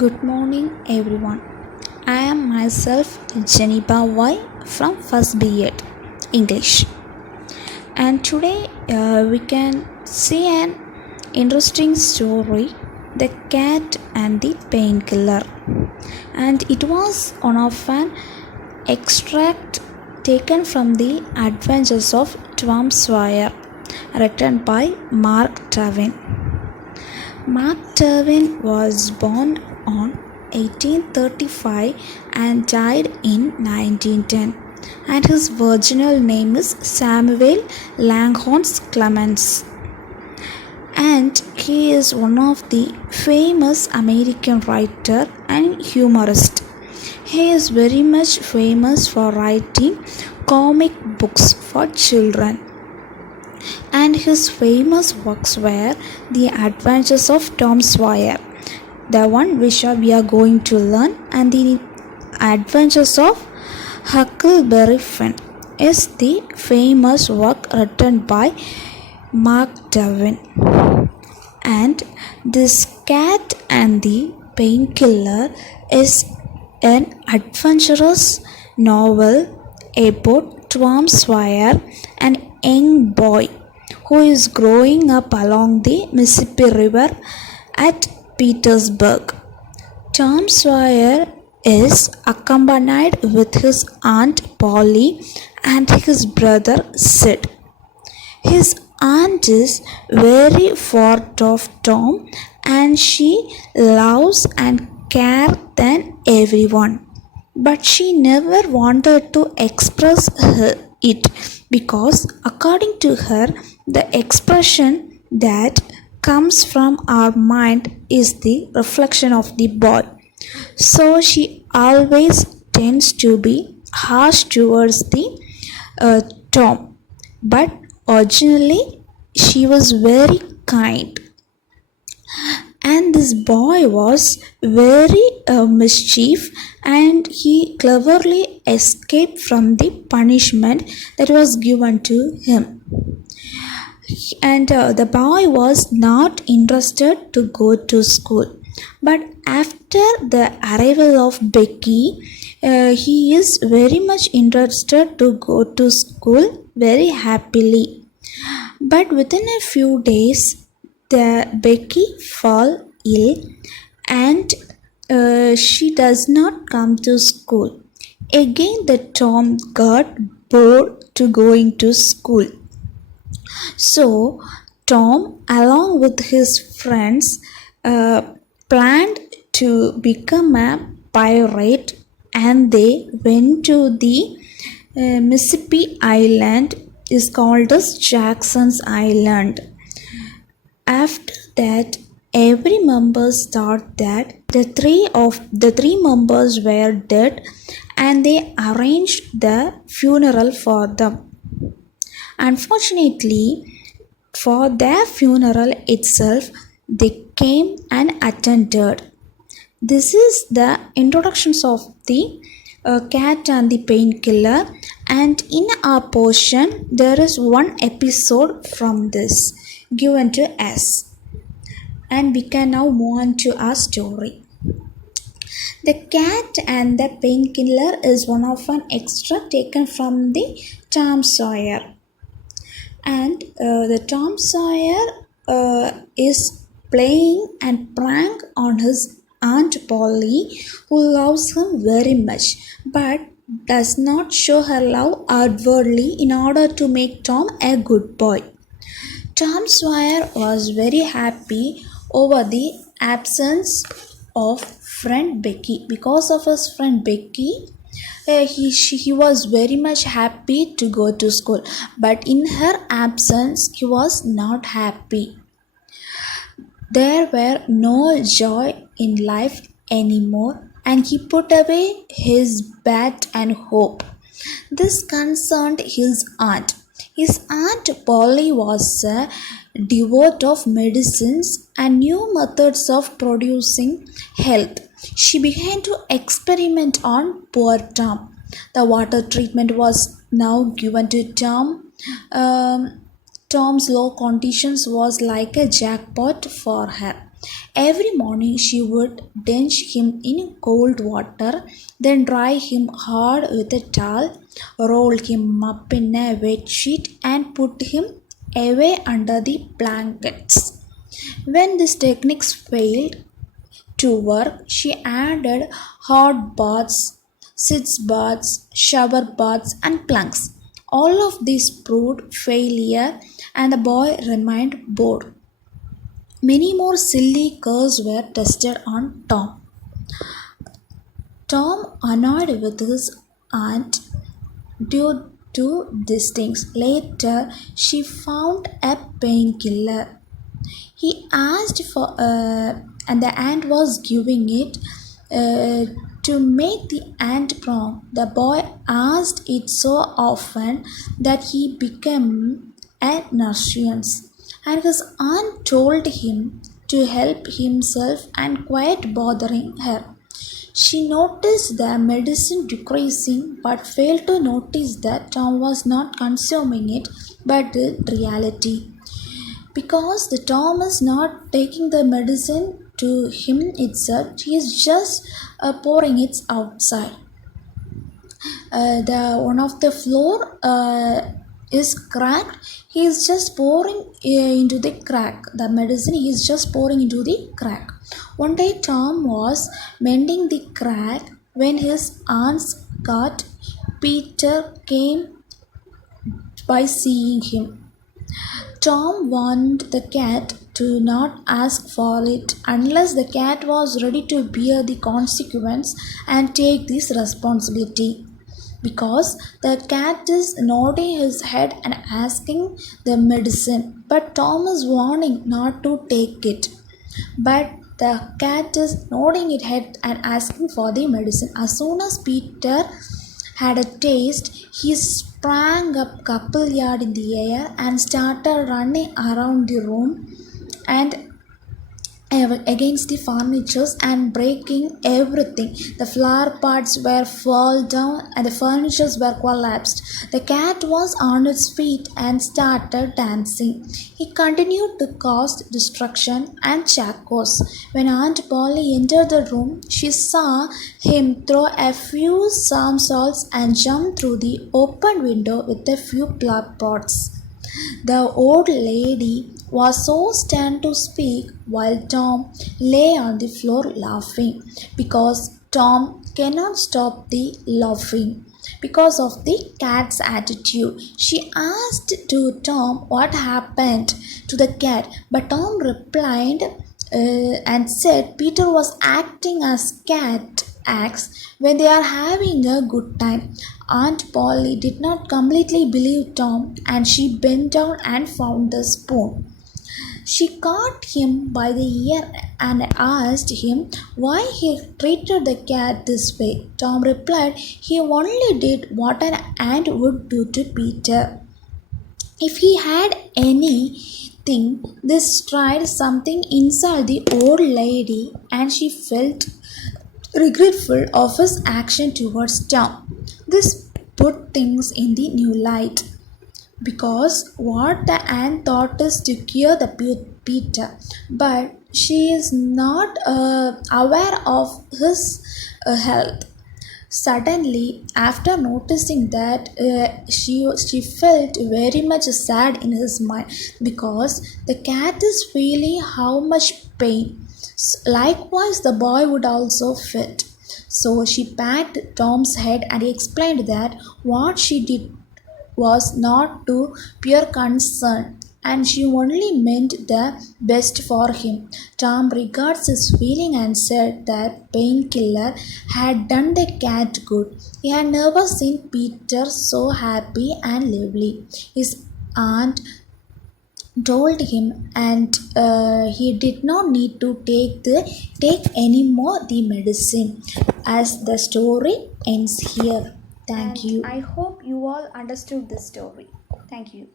Good morning, everyone. I am myself Jeniba Y from First B.Ed English, and today we can see an interesting story, The Cat and the Painkiller. And it was one of an extract taken from the Adventures of Tom Sawyer, written by Mark Twain. Mark Twain was born on 1835 and died in 1910, and his original name is Samuel Langhorne Clemens, and he is one of the famous American writer and humorist. He is very much famous for writing comic books for children, and his famous works were The Adventures of Tom Sawyer, the one which we are going to learn, and The Adventures of Huckleberry Finn is the famous work written by Mark Twain. And this Cat and the Painkiller is an adventurous novel about Tom Sawyer, an young boy who is growing up along the Mississippi River at Petersburg. Tom Sawyer is accompanied with his aunt Polly and his brother Sid. His aunt is very fond of Tom, and she loves and cares than everyone. But she never wanted to express it because, according to her, the expression that comes from our mind is the reflection of the boy. So she always tends to be harsh towards the Tom. But originally she was very kind, and this boy was very mischief, and he cleverly escaped from the punishment that was given to him. And the boy was not interested to go to school, but after the arrival of Becky, he is very much interested to go to school very happily. But within a few days, the Becky fall ill, and she does not come to school. Again, the Tom got bored to going to school. So Tom, along with his friends, planned to become a pirate, and they went to the Mississippi island, is called as Jackson's Island. After that, every member thought that the three members were dead, and they arranged the funeral for them. Unfortunately, for their funeral itself, they came and attended. This is the introductions of the Cat and the Painkiller, and in our portion there is one episode from this given to us, and we can now move on to our story. The Cat and the Painkiller is one of an extract taken from the Tom Sawyer. And the Tom Sawyer is playing and prank on his aunt Polly, who loves him very much, but does not show her love outwardly in order to make Tom a good boy. Tom Sawyer was very happy over the absence of friend Becky. Because of his friend Becky, he was very much happy to go to school, but in her absence he was not happy. There were no joy in life anymore, and he put away his bat and hope. This concerned his aunt. His aunt Polly was a devote of medicines and new methods of producing health. She began to experiment on poor Tom. The water treatment was now given to Tom. Tom's low conditions was like a jackpot for her. Every morning she would drench him in cold water, then dry him hard with a towel, roll him up in a wet sheet, and put him away under the blankets. When these techniques failed to work, she added hot baths, sitz baths, shower baths, and planks. All of these proved failure, and the boy remained bored. Many more silly curves were tested on Tom. Tom, annoyed with his aunt due to these things, later she found a painkiller. He asked for, and the aunt was giving it to make the aunt proud. The boy asked it so often that he became a nursery, and his aunt told him to help himself and quit bothering her. She noticed the medicine decreasing but failed to notice that Tom was not consuming it but the reality. Because the Tom is not taking the medicine to him itself, he is just pouring it outside. The one of the floor is cracked. He is just pouring into the crack. The medicine he is just pouring into the crack. One day Tom was mending the crack when his aunt's cat Peter came by seeing him. Tom warned the cat to not ask for it unless the cat was ready to bear the consequence and take this responsibility. Because the cat is nodding his head and asking the medicine, but Tom is warning not to take it. But the cat is nodding its head and asking for the medicine. As soon as Peter had a taste, he sprang up couple yard in the air and started running around the room and against the furnitures and breaking everything. The flower pots were fall down and the furnitures were collapsed. The cat was on its feet and started dancing. He continued to cause destruction and chacos. When Aunt Polly entered the room, she saw him throw a few somersaults and jump through the open window with a few flower pots. The old lady was so stunned to speak while Tom lay on the floor laughing, because Tom cannot stop the laughing because of the cat's attitude. She asked to Tom what happened to the cat, but Tom replied and said Peter was acting as cat acts when they are having a good time. Aunt Polly did not completely believe Tom, and she bent down and found the spoon. She caught him by the ear and asked him why he treated the cat this way. Tom replied he only did what an ant would do to Peter. If he had anything, this tried something inside the old lady, and she felt regretful of his action towards Tom. This put things in the new light, because what the ant thought is to cure the Peter, but she is not aware of his health. Suddenly, after noticing that, she felt very much sad in his mind, because the cat is feeling how much pain. Likewise, the boy would also feel. So she patted Tom's head and explained that what she did was not to pure concern, and she only meant the best for him. Tom regards his feeling and said that painkiller had done the cat good. He had never seen Peter so happy and lively. His aunt told him, and he did not need to take any more the medicine. As the story ends here. Thank And you. I hope you all understood this story. Thank you.